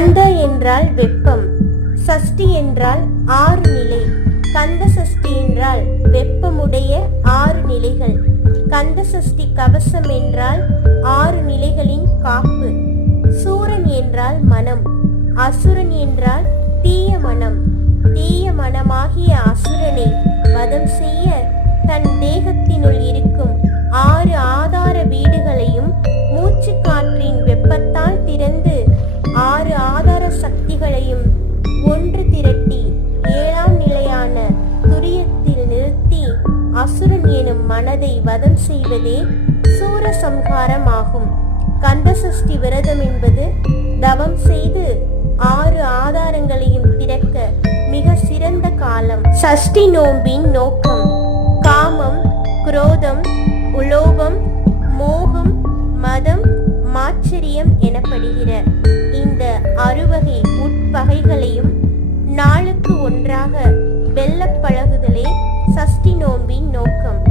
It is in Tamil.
கந்த என்றால் வெப்பம் சஷ்டி என்றால் ஆறு நிலை. கந்த சஷ்டி என்றால் வெப்பமுடைய ஆறு நிலைகள். கந்த சஷ்டி கவசம் என்றால் ஆறு நிலைகளின் காப்பு. சூரன் என்றால் மனம் அசுரன் என்றால் தீய மனம். தீய மனமாகிய அசுரனை வதம் செய்ய தன் அசுரன் எனும் மனதை வதம் செய்வதே சூரசம்ஹாரம் ஆகும் கந்தசஷ்டி விரதம் என்பது தவம் செய்து ஆறு ஆதாரங்களையும் திறக்க மிக சிறந்த காலம். சஷ்டி நோம்பின் நோக்கம் காமம் குரோதம் உலோபம் மோகம் மதம் மாச்சரியம் எனப்படுகிற இந்த அறுவகை உட்பகைகளையும் நாளுக்கு ஒன்றாக வெள்ளப்பழ நோன்பின் நோக்கம்